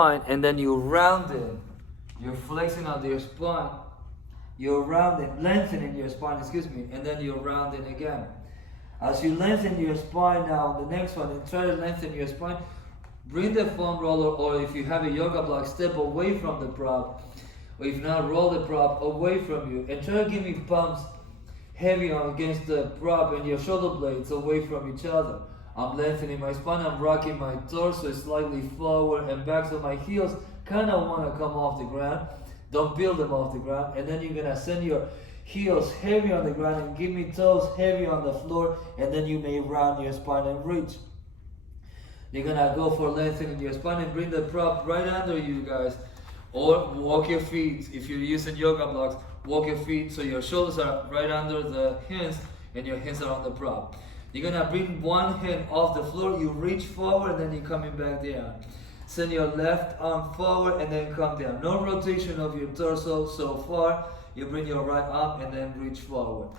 and then you round it. You're flexing out your spine. You're rounding, lengthening your spine, and then you're rounding again. As you lengthen your spine now, on the next one, and try to lengthen your spine, bring the foam roller, or if you have a yoga block, step away from the prop, or if not, roll the prop away from you, and try to give me pumps heavy on against the prop and your shoulder blades away from each other. I'm lengthening my spine, I'm rocking my torso slightly forward and back, so my heels kind of want to come off the ground. Don't build them off the ground, and then you're gonna send your heels heavy on the ground and give me toes heavy on the floor, and then you may round your spine and reach. You're gonna go for lengthening your spine and bring the prop right under you guys, or walk your feet. If you're using yoga blocks, walk your feet so your shoulders are right under the hands and your hands are on the prop. You're gonna bring one hand off the floor, you reach forward, and then you're coming back down. Send your left arm forward and then come down. No rotation of your torso so far. You bring your right arm and then reach forward.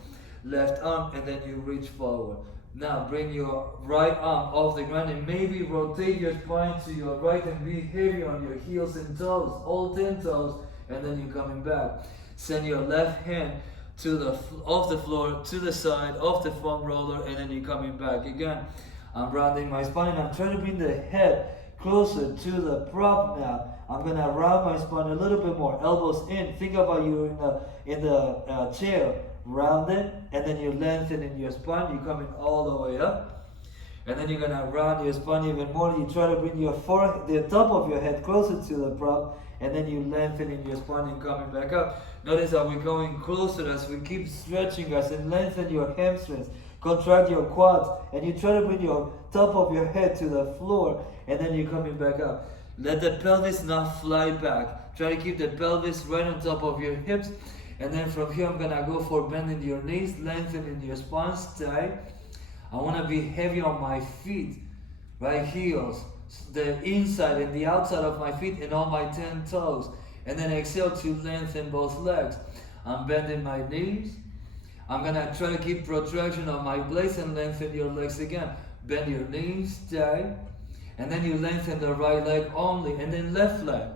Left arm and then you reach forward. Now bring your right arm off the ground and maybe rotate your spine to your right and be heavy on your heels and toes, all 10 toes, and then you're coming back. Send your left hand to the off the floor, to the side, off the foam roller, and then you're coming back again. I'm rounding my spine. I'm trying to bring the head closer to the prop now. I'm gonna round my spine a little bit more, elbows in. Think about you in the chair. Round it, and then you lengthen your spine. You're coming all the way up, and then you're gonna round your spine even more. You try to bring your forehead, the top of your head, closer to the prop, and then you lengthen your spine and coming back up. Notice how we're going closer as we keep stretching us and lengthen your hamstrings. Contract your quads, and you try to bring your top of your head to the floor, and then you're coming back up. Let the pelvis not fly back. Try to keep the pelvis right on top of your hips, and then from here I'm gonna go for bending your knees, lengthening your spine, stay. I wanna be heavy on my feet, right heels, the inside and the outside of my feet and all my 10 toes. And then exhale to lengthen both legs. I'm bending my knees. I'm gonna try to keep protraction of my blades and lengthen your legs again. Bend your knees, stay. And then you lengthen the right leg only, and then left leg,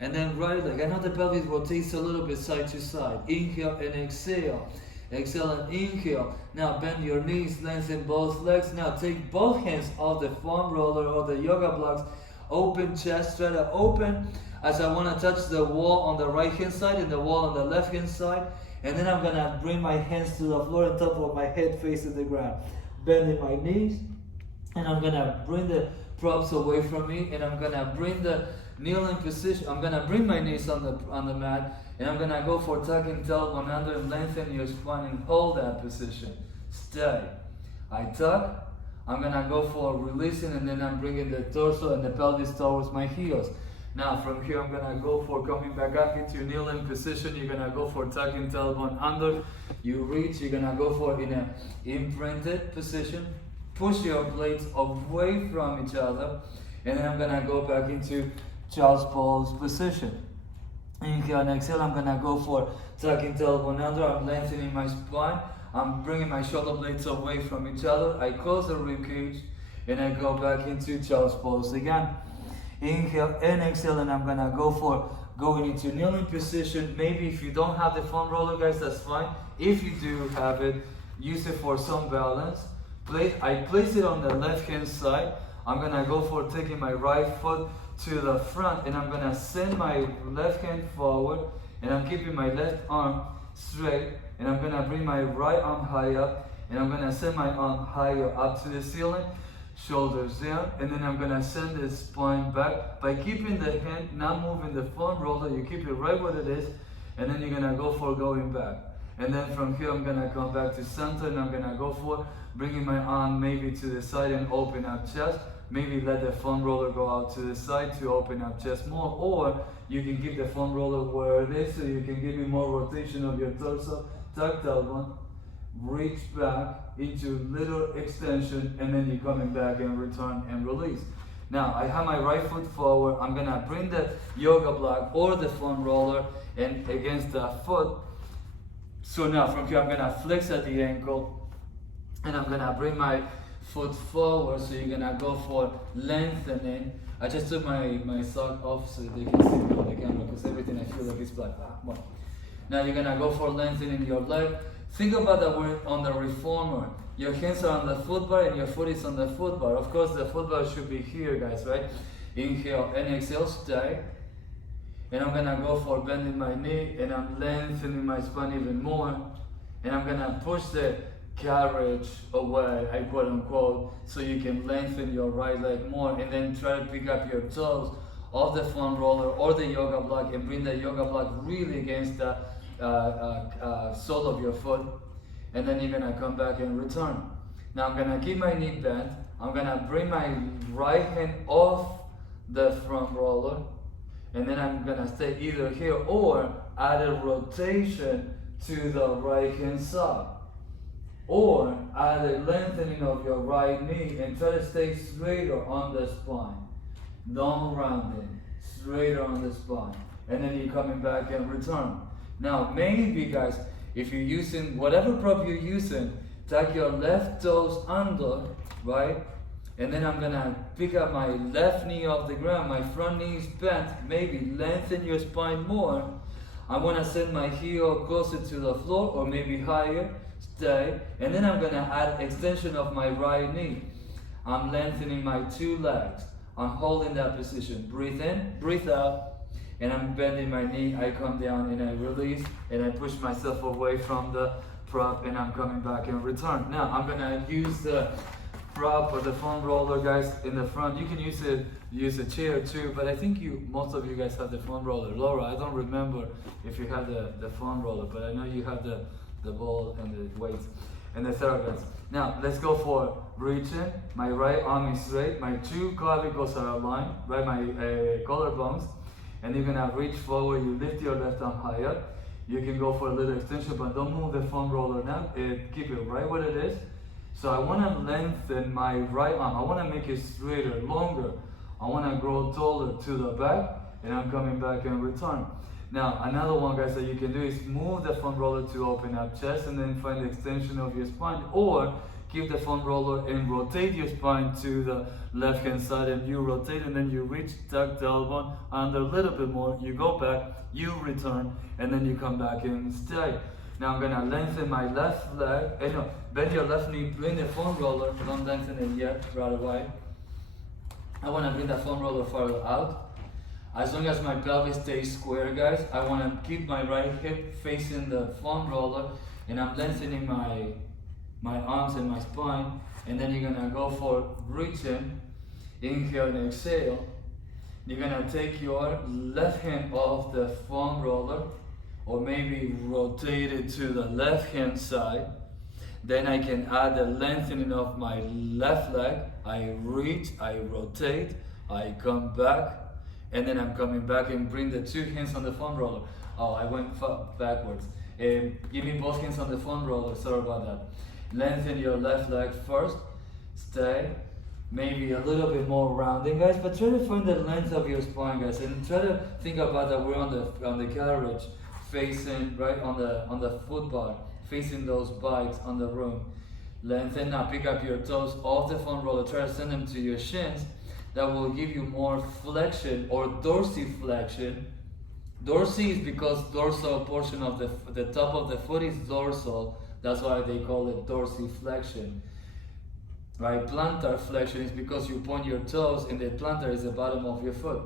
and then right leg. I know the pelvis rotates a little bit side to side. Inhale and exhale. Exhale and inhale. Now bend your knees, lengthen both legs. Now take both hands off the foam roller or the yoga blocks. Open chest, try to open as I want to touch the wall on the right hand side and the wall on the left hand side. And then I'm going to bring my hands to the floor on top of my head facing the ground. Bending my knees, and I'm going to bring the props away from me, and I'm going to bring the kneeling position. I'm going to bring my knees on the mat, and I'm going to go for tucking tailbone under and lengthen your spine and hold that position. Stay. I tuck. I'm going to go for releasing, and then I'm bringing the torso and the pelvis towards my heels. Now from here I'm going to go for coming back up into kneeling position. You're going to go for tucking tailbone under. You reach. You're going to go for in an imprinted position. Push your blades away from each other. And then I'm going to go back into child's pose position. Inhale and exhale. I'm going to go for tucking tailbone under. I'm lengthening my spine. I'm bringing my shoulder blades away from each other. I close the rib cage. And I go back into child's pose again. Inhale and exhale, and I'm gonna go for going into kneeling position. Maybe if you don't have the foam roller, guys, that's fine. If you do have it, use it for some balance. I place it on the left hand side. I'm gonna go for taking my right foot to the front, and I'm gonna send my left hand forward, and I'm keeping my left arm straight, and I'm gonna bring my right arm high up, and I'm gonna send my arm higher up to the ceiling. Shoulders down, and then I'm gonna send the spine back by keeping the hand, not moving the foam roller. You keep it right where it is, and then you're gonna go for going back. And then from here I'm gonna come back to center, and I'm gonna go for bringing my arm maybe to the side and open up chest. Maybe let the foam roller go out to the side to open up chest more, or you can keep the foam roller where it is, so you can give me more rotation of your torso. Tuck tailbone. Reach back into little extension, and then you're coming back and return and release. Now I have my right foot forward. I'm gonna bring the yoga block or the foam roller and against the foot. So now from here I'm gonna flex at the ankle, and I'm gonna bring my foot forward. So you're gonna go for lengthening I just took my sock off so they can see me on the camera because everything I feel like is black. Come on. Now you're gonna go for lengthening your leg. Think about that we're on the reformer. Your hands are on the foot bar and your foot is on the foot bar. Of course, the foot bar should be here, guys, right? Inhale and exhale, stay. And I'm gonna go for bending my knee and I'm lengthening my spine even more. And I'm gonna push the carriage away, I quote unquote, so you can lengthen your right leg more, and then try to pick up your toes off the foam roller or the yoga block and bring the yoga block really against the sole of your foot, and then you're gonna come back and return. Now I'm gonna keep my knee bent. I'm gonna bring my right hand off the front roller, and then I'm gonna stay either here or add a rotation to the right hand side, or add a lengthening of your right knee and try to stay straighter on the spine. Don't round it, straighter on the spine. And then you're coming back and return. Now maybe guys, if you're using whatever prop you're using, tuck your left toes under, right? And then I'm gonna pick up my left knee off the ground, my front knee is bent, maybe lengthen your spine more. I wanna send my heel closer to the floor or maybe higher. Stay, and then I'm gonna add extension of my right knee. I'm lengthening my two legs. I'm holding that position. Breathe in, breathe out, and I'm bending my knee. I come down and I release, and I push myself away from the prop, and I'm coming back and return. Now I'm gonna use the prop or the foam roller, guys, in the front. You can use a chair too, but I think most of you guys have the foam roller. Laura, I don't remember if you have the foam roller, but I know you have the ball and the weights and the therabends. Now let's go for reaching. My right arm is straight, my two clavicles are aligned, right, my collarbones, and you're gonna reach forward. You lift your left arm higher. You can go for a little extension, but don't move the foam roller now. Keep it right where it is. So I want to lengthen my right arm. I want to make it straighter, longer. I want to grow taller to the back, and I'm coming back and return. Now, another one, guys, that you can do is move the foam roller to open up chest and then find the extension of your spine, or keep the foam roller and rotate your spine to the left hand side, and you rotate and then you reach, tuck the elbow under a little bit more, you go back, you return, and then you come back and stay. Now I'm gonna lengthen my left leg, bend your left knee, bring the foam roller, don't lengthen it yet, right away. I wanna bring the foam roller farther out. As long as my pelvis stays square, guys, I want to keep my right hip facing the foam roller, and I'm lengthening my arms and my spine. And then you're gonna go for reaching, inhale and exhale. You're gonna take your left hand off the foam roller, or maybe rotate it to the left hand side. Then I can add the lengthening of my left leg. I reach, I rotate, I come back. And then I'm coming back and bring the two hands on the foam roller. Oh, I went backwards. Give me both hands on the foam roller, sorry about that. Lengthen your left leg first, stay. Maybe a little bit more rounding, guys, but try to find the length of your spine, guys, and try to think about that we're on the carriage, facing right on the foot bar, facing those bikes on the room. Lengthen, now pick up your toes off the foam roller, try to send them to your shins. That will give you more flexion or dorsiflexion. Dorsi is because dorsal portion of the top of the foot is dorsal. That's why they call it dorsiflexion. Right? Plantar flexion is because you point your toes and the plantar is the bottom of your foot.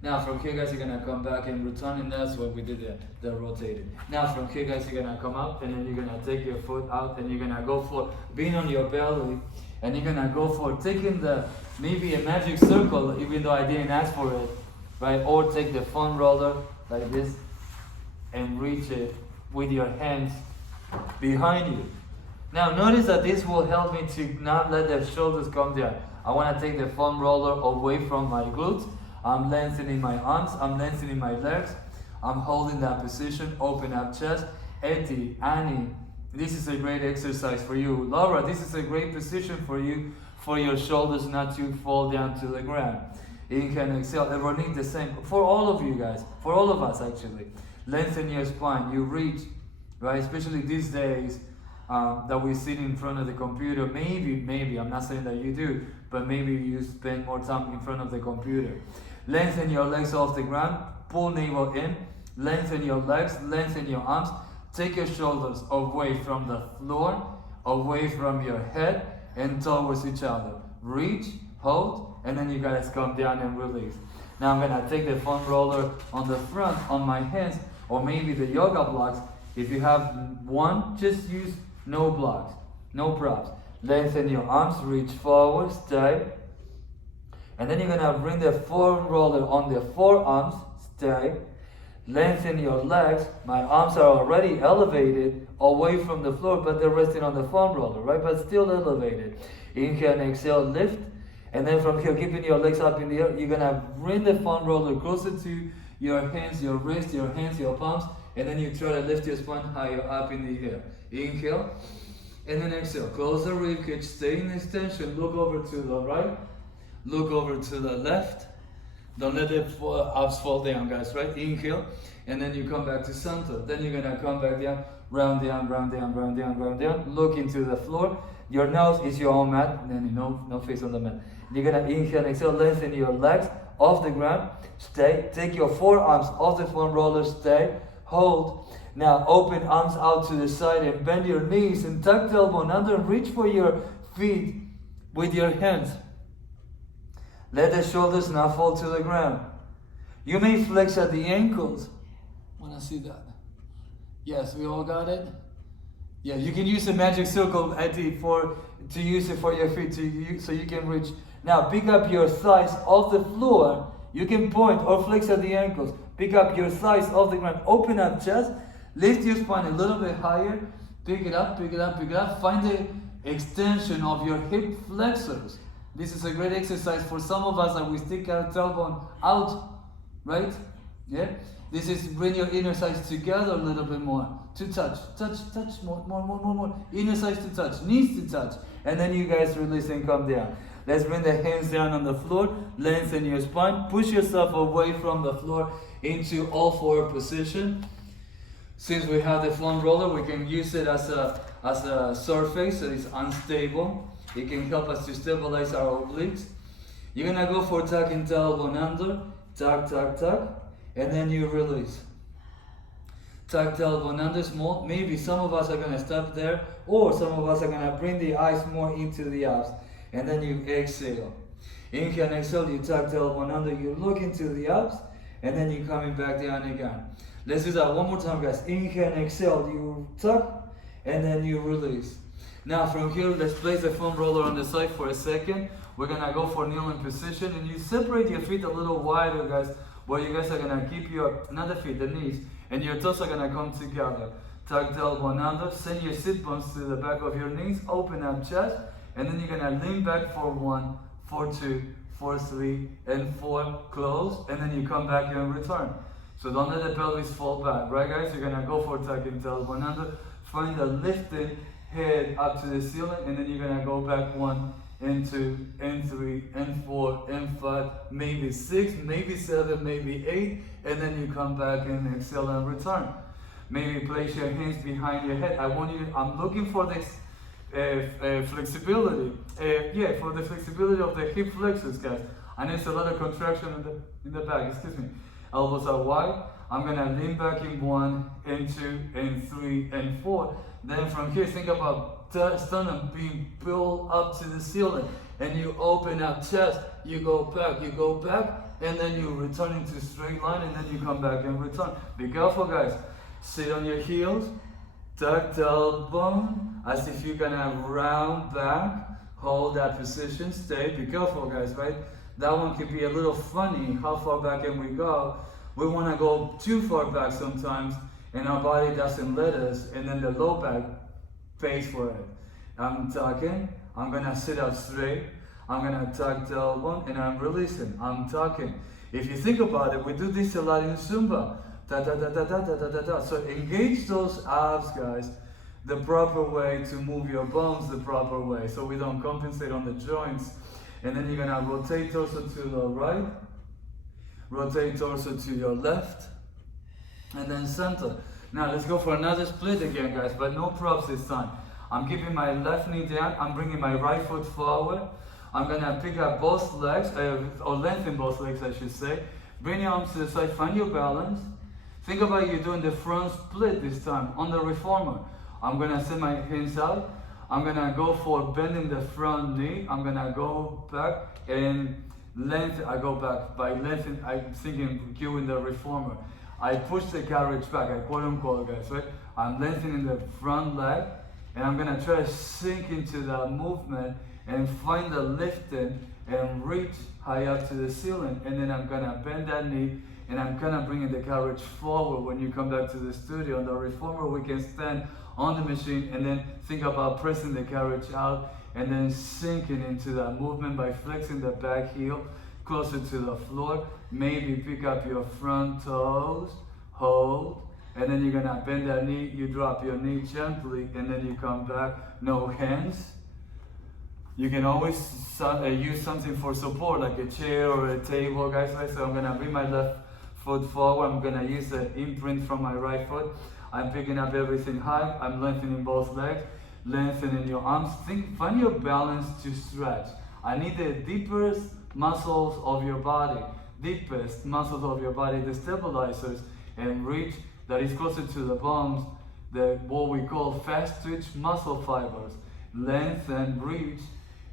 Now from here, guys, you're gonna come back and return, and that's what we did the rotating. Now from here, guys, you're gonna come up and then you're gonna take your foot out and you're gonna go for being on your belly, and you're gonna go for taking maybe a magic circle, even though I didn't ask for it, right? Or take the foam roller like this and reach it with your hands behind you. Now notice that this will help me to not let the shoulders come down. I want to take the foam roller away from my glutes. I'm lengthening my arms, I'm lengthening my legs. I'm holding that position, open up chest. Eti, Annie, this is a great exercise for you. Laura, this is a great position for you, for your shoulders not to fall down to the ground. Inhale and exhale. Everyone the same. For all of you guys, for all of us actually. Lengthen your spine. You reach, right? Especially these days, that we sit in front of the computer. Maybe, I'm not saying that you do, but maybe you spend more time in front of the computer. Lengthen your legs off the ground, pull navel in, lengthen your legs, lengthen your arms, take your shoulders away from the floor, away from your head, and towards each other. Reach, hold, and then you guys come down and release. Now I'm gonna take the foam roller on the front on my hands, or maybe the yoga blocks. If you have one, just use no blocks, no props. Lengthen your arms, reach forward, stay. And then you're gonna bring the foam roller on the forearms, stay. Lengthen your legs. My arms are already elevated away from the floor, but they're resting on the foam roller, right? But still elevated. Inhale and exhale, lift. And then from here, keeping your legs up in the air, you're gonna bring the foam roller closer to your hands, your wrists, your hands, your palms. And then you try to lift your spine higher up in the air. Inhale. And then exhale. Close the ribcage, stay in extension. Look over to the right. Look over to the left. Don't let the abs fall down, guys, right? Inhale, and then you come back to center. Then you're gonna come back down, round down, round down, round down, round down. Look into the floor. Your nose is your own mat, and then no face on the mat. You're gonna inhale and exhale, lengthen your legs off the ground. Stay. Take your forearms off the foam roller, stay. Hold. Now open arms out to the side and bend your knees and tuck the elbow under and reach for your feet with your hands. Let the shoulders not fall to the ground. You may flex at the ankles. Wanna see that? Yes, we all got it? Yeah, you can use the magic circle to use it for your feet so you can reach. Now pick up your thighs off the floor. You can point or flex at the ankles. Pick up your thighs off the ground. Open up chest. Lift your spine a little bit higher. Pick it up, pick it up, pick it up. Find the extension of your hip flexors. This is a great exercise for some of us that we stick our tailbone out, right? Yeah? This is bring your inner thighs together a little bit more. To touch, more. Inner thighs to touch, knees to touch. And then you guys release and come down. Let's bring the hands down on the floor, lengthen your spine, push yourself away from the floor into all four position. Since we have the foam roller, we can use it as a surface, so it's unstable. It can help us to stabilize our obliques. You're gonna go for tuck and tailbone under, tuck, tuck, tuck, and then you release. Tuck, tailbone under, small. Maybe some of us are gonna stop there, or some of us are gonna bring the eyes more into the abs, and then you exhale. Inhale and exhale, you tuck tailbone under, you look into the abs, and then you're coming back down again. Let's do that one more time, guys. Inhale and exhale, you tuck, and then you release. Now from here, let's place the foam roller on the side for a second. We're gonna go for kneeling position, and you separate your feet a little wider, guys, where you guys are gonna keep not the feet, the knees, and your toes are gonna come together. Tuck the elbow under, send your sit bones to the back of your knees, open up chest, and then you're gonna lean back for 1, for 2, for 3, and 4, close, and then you come back and return. So don't let the pelvis fall back, right guys? You're gonna go for tuck and tailbone under, find a lifted head up to the ceiling, and then you're gonna go back 1 and 2 and 3 and 4 and 5, maybe 6, maybe 7, maybe 8, and then you come back and exhale and return. Maybe place your hands behind your head. I'm looking for this flexibility. For the flexibility of the hip flexors, guys. And it's a lot of contraction in the back, excuse me. Elbows are wide. I'm gonna lean back in 1 and 2 and 3 and 4. Then from here, think about sternum being pulled up to the ceiling, and you open up chest, you go back, and then you return into straight line, and then you come back and return. Be careful, guys. Sit on your heels, tuck tailbone, as if you're gonna round back, hold that position, stay. Be careful, guys, right? That one can be a little funny. How far back can we go? We wanna go too far back sometimes, and our body doesn't let us, and then the low back pays for it. I'm tucking, I'm gonna sit up straight, I'm gonna tuck the elbow, and I'm releasing, I'm tucking. If you think about it, we do this a lot in Zumba. Da, da, da, da, da, da, da, da, da. So engage those abs, guys, the proper way to move your bones the proper way, so we don't compensate on the joints. And then you're gonna rotate torso to the right, rotate torso to your left, and then center. Now let's go for another split again, guys, but no props this time. I'm keeping my left knee down. I'm bringing my right foot forward. I'm gonna pick up both legs, or lengthen both legs, I should say. Bring your arms to the side, find your balance. Think about you doing the front split this time on the reformer. I'm gonna send my hands out. I'm gonna go for bending the front knee. I'm gonna go back and lengthen. I go back by lengthen. I'm thinking cueing the reformer. I push the carriage back. I quote unquote, guys, right? I'm lengthening the front leg, and I'm gonna try to sink into that movement and find the lifting and reach high up to the ceiling. And then I'm gonna bend that knee, and I'm kind of bringing the carriage forward. When you come back to the studio on the reformer, we can stand on the machine and then think about pressing the carriage out and then sinking into that movement by flexing the back heel closer to the floor. Maybe pick up your front toes, hold, and then you're gonna bend that knee. You drop your knee gently, and then you come back. No hands. You can always use something for support, like a chair or a table, guys. Right? So I'm gonna bring my left foot forward. I'm gonna use the imprint from my right foot. I'm picking up everything high. I'm lengthening both legs, lengthening your arms. Find your balance to stretch. I need the deepest muscles of your body, the stabilizers, and reach that is closer to the bones, what we call fast twitch muscle fibers. Lengthen, reach,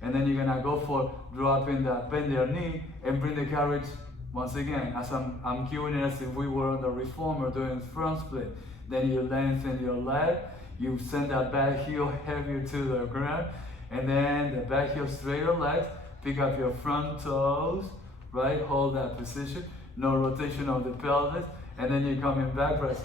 and then you're gonna go for dropping that, bend your knee, and bring the carriage once again. As I'm cueing it as if we were on the reformer doing front split. Then you lengthen your leg, you send that back heel heavier to the ground, and then the back heel straighter legs, pick up your front toes, right? Hold that position, no rotation of the pelvis, and then you're coming back, press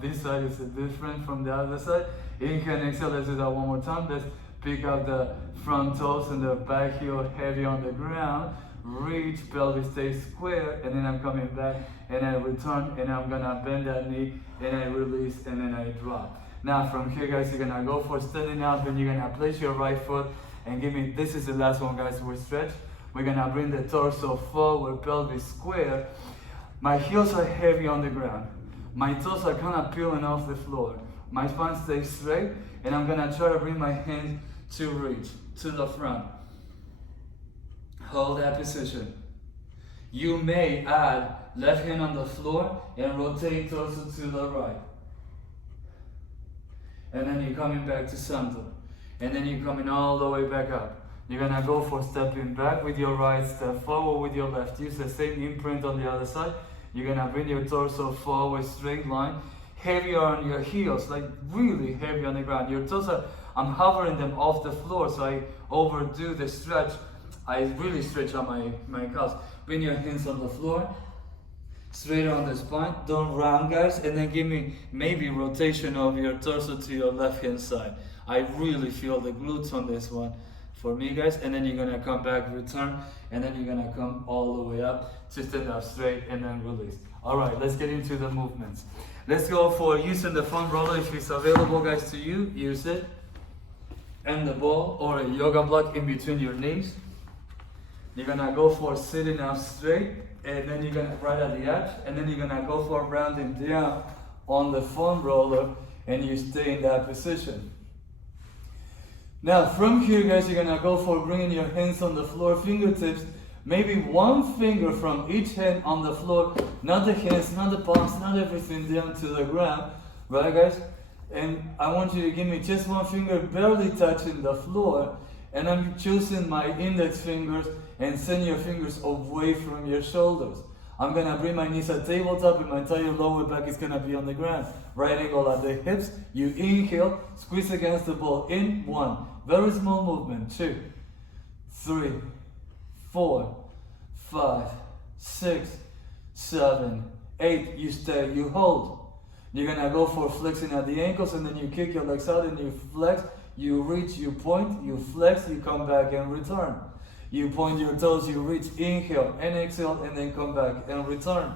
this side is different from the other side. Inhale and exhale, let's do that one more time. Let's pick up the front toes and the back heel heavy on the ground. Reach, pelvis stays square, and then I'm coming back and I return, and I'm gonna bend that knee and I release, and then I drop. Now from here, guys, you're gonna go for standing up, and you're gonna place your right foot and give me, this is the last one, guys, we stretch. We're gonna bring the torso forward, pelvis square. My heels are heavy on the ground. My toes are kind of peeling off the floor. My spine stays straight, and I'm gonna try to bring my hands to reach to the front. Hold that position. You may add left hand on the floor and rotate torso to the right. And then you're coming back to center. And then you're coming all the way back up. You're gonna go for stepping back with your right, step forward with your left. Use the same imprint on the other side. You're gonna bring your torso forward, straight line. Heavier on your heels, like really heavy on the ground. Your toes are, I'm hovering them off the floor, so I overdo the stretch. I really stretch out my calves. Bring your hands on the floor, straight on the spine. Don't round, guys. And then give me maybe rotation of your torso to your left hand side. I really feel the glutes on this one for me, guys. And then you're gonna come back, return, and then you're gonna come all the way up to stand up straight and then release. All right, let's get into the movements. Let's go for using the foam roller if it's available, guys, to you. Use it. And the ball or a yoga block in between your knees. You're gonna go for sitting up straight, and then you're gonna right at the edge, and then you're gonna go for rounding down on the foam roller, and you stay in that position. Now from here, guys, you're gonna go for bringing your hands on the floor, fingertips, maybe one finger from each hand on the floor, not the hands, not the palms, not everything down to the ground, right, guys? And I want you to give me just one finger barely touching the floor, and I'm choosing my index fingers and send your fingers away from your shoulders. I'm gonna bring my knees at tabletop, and my entire lower back is gonna be on the ground. Right angle at the hips. You inhale, squeeze against the ball. In, 1. Very small movement. 2, 3, 4, 5, 6, 7, 8. You stay, you hold. You're gonna go for flexing at the ankles, and then you kick your legs out and you flex. You reach, you point, you flex, you come back and return. You point your toes, you reach, inhale and exhale, and then come back and return.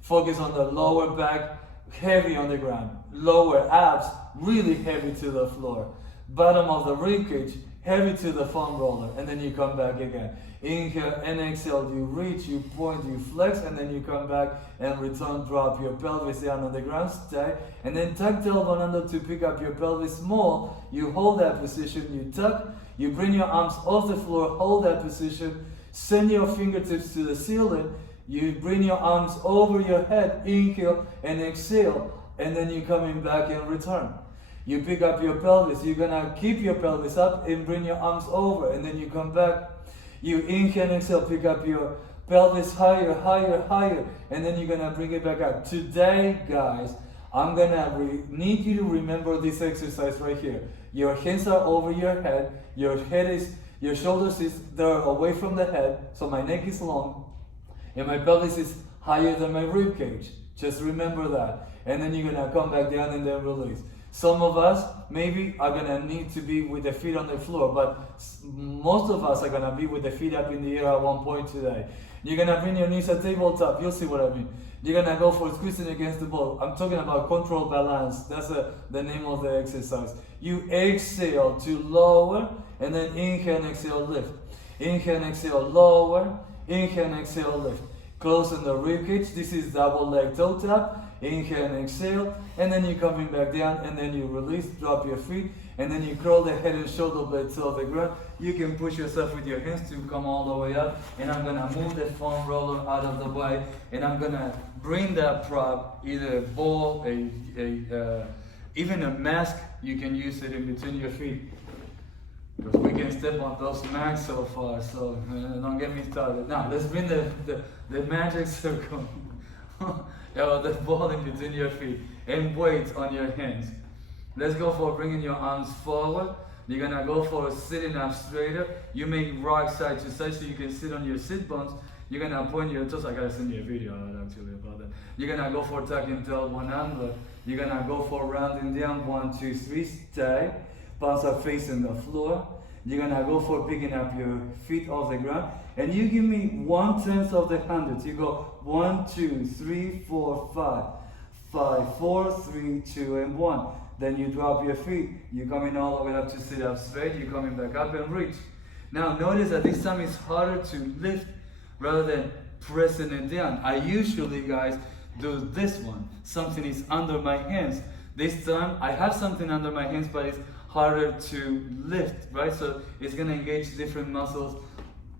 Focus on the lower back, heavy on the ground. Lower abs, really heavy to the floor. Bottom of the ribcage, heavy to the foam roller, and then you come back again. Inhale and exhale, you reach, you point, you flex, and then you come back and return, drop your pelvis down on the ground, stay, and then tuck tailbone under to pick up your pelvis more. You hold that position, you tuck, you bring your arms off the floor, hold that position, send your fingertips to the ceiling, you bring your arms over your head, inhale and exhale, and then you're coming back and return. You pick up your pelvis, you're gonna keep your pelvis up and bring your arms over, and then you come back. You inhale and exhale, pick up your pelvis higher, higher, higher, and then you're gonna bring it back up. Today, guys, I'm gonna need you to remember this exercise right here. Your hands are over your head, your shoulders is there away from the head, so my neck is long, and my pelvis is higher than my rib cage. Just remember that. And then you're gonna come back down and then release. Some of us maybe are gonna need to be with the feet on the floor, but most of us are gonna be with the feet up in the air at one point today. You're gonna bring your knees at tabletop, you'll see what I mean. You're gonna go for squeezing against the ball. I'm talking about control balance. That's the name of the exercise. You exhale to lower, and then inhale and exhale, lift. Inhale and exhale, lower. Inhale and exhale, lift. Closing the rib cage. This is double leg toe tap. Inhale and exhale, and then you're coming back down, and then you release, drop your feet, and then you curl the head and shoulder blades off the ground. You can push yourself with your hands to come all the way up, and I'm gonna move the foam roller out of the way, and I'm gonna bring that prop, either a ball, even a mask. You can use it in between your feet, because we can step on those mats so far. So don't get me started. Now let's bring the magic circle. The ball in between your feet and weight on your hands. Let's go for bringing your arms forward. You're gonna go for sitting up straighter. You make rock side to side so you can sit on your sit bones. You're gonna point your toes. I gotta send you a video actually about that. You're gonna go for tucking tailbone under. You're gonna go for rounding down. 1, 2, 3, stay. Palms are facing the floor. You're gonna go for picking up your feet off the ground, and you give me 1/10 of the hundreds. You go 1, 2, 3, 4, 5, 5, 4, 3, 2, and 1. Then you drop your feet. You're coming all the way up to sit up straight. You're coming back up and reach. Now notice that this time it's harder to lift rather than pressing it down. I usually, guys, do this one. Something is under my hands. This time I have something under my hands, but it's harder to lift, right? So it's gonna engage different muscles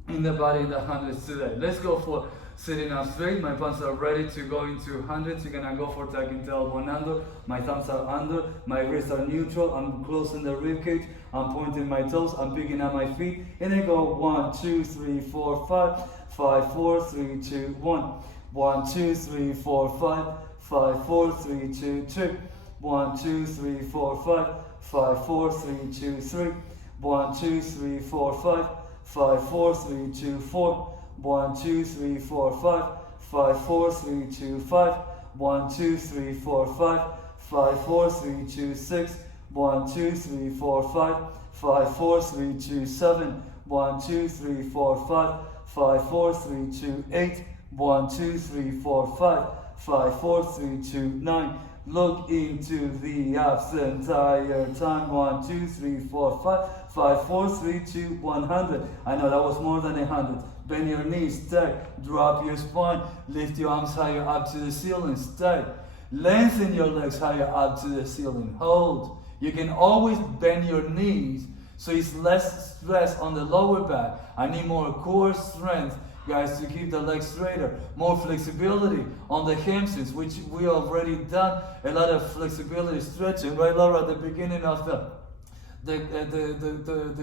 in the body in the hundreds today. Let's go for sitting up straight. My palms are ready to go into hundreds. You're gonna go for tucking tailbone under. My thumbs are under. My wrists are neutral. I'm closing the rib cage. I'm pointing my toes. I'm picking up my feet. And then go 1, 2, 3, 4, 5, 5, 4, 3, 2, 1. 1, 2, 3, 4, 5, 5, 4, 3, 2, 2. 1, 2, 3, 4, 5, 5, 4, 3, 2, 3. 1, 2, 3, 4, 5, 5, 4, 3, 2, 4. 1, 2, 3, 4, 5, 5, 4, 3, 2, 5. 1, 2, 3, 4, 5, 5, 4, 3, 2, 6. 1, 2, 3, 4, 5, 5, 4, 3, 2, 7. 1, 2, 3, 4, 5, 5, 4, 3, 2, 8. 1, 2, 3, 4, 5, 5, 4, 3, 2, 9. Look into the abs the entire time. 1, 2, 3, 4, 5, 5, 4, 3, 2, 100. I know that was more than 100. Bend your knees, stay. Drop your spine. Lift your arms higher up to the ceiling, stay. Lengthen your legs higher up to the ceiling. Hold. You can always bend your knees so it's less stress on the lower back. I need more core strength, guys, to keep the legs straighter. More flexibility on the hamstrings, which we already done a lot of flexibility stretching, right, Laura, at the beginning of the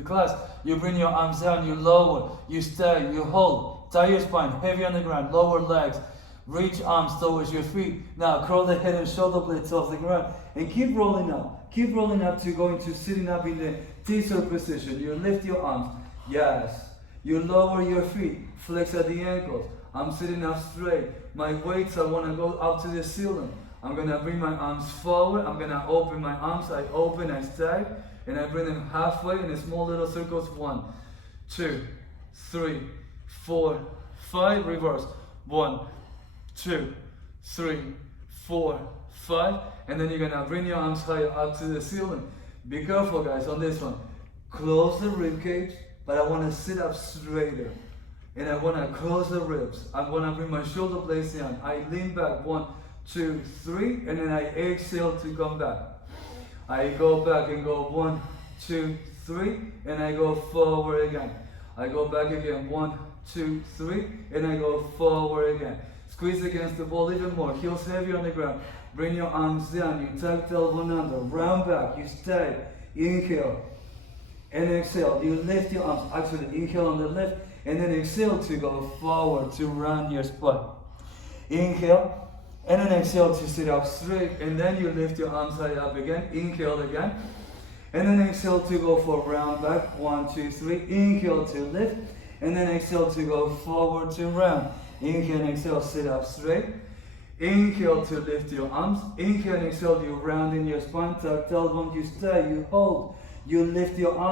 class. You bring your arms down, you lower, you stay, you hold, tie your spine, heavy on the ground, lower legs, reach arms towards your feet. Now curl the head and shoulder blades off the ground, and keep rolling up to go into sitting up in the teaser position. You lift your arms, yes. You lower your feet, flex at the ankles. I'm sitting up straight. My weights, I want to go up to the ceiling. I'm going to bring my arms forward. I'm going to open my arms. I open, I stay, and I bring them halfway in small little circles. 1, 2, 3, 4, 5. Reverse. 1, 2, 3, 4, 5. And then you're going to bring your arms higher up to the ceiling. Be careful, guys, on this one. close the rib cage, but I want to sit up straighter. And I want to close the ribs. I'm going to bring my shoulder blades down. I lean back, 1, 2, 3, and then I exhale to come back. I go back and go 1, 2, 3, and I go forward again. I go back again, 1, 2, 3, and I go forward again. Squeeze against the wall even more. Heels heavy on the ground. Bring your arms down. You tuck the elbow under. Round back. You stay. Inhale and exhale. You lift your arms. Actually, inhale on the left, and then exhale to go forward to round your spine. Inhale, and then exhale to sit up straight, and then you lift your arms high up again. Inhale again, and then exhale to go for round back. 1, 2, 3. Inhale to lift, and then exhale to go forward to round. Inhale and exhale, sit up straight. Inhale to lift your arms. Inhale and exhale, you round in your spine. Tuck the elbow, you stay, you hold. You lift your arms.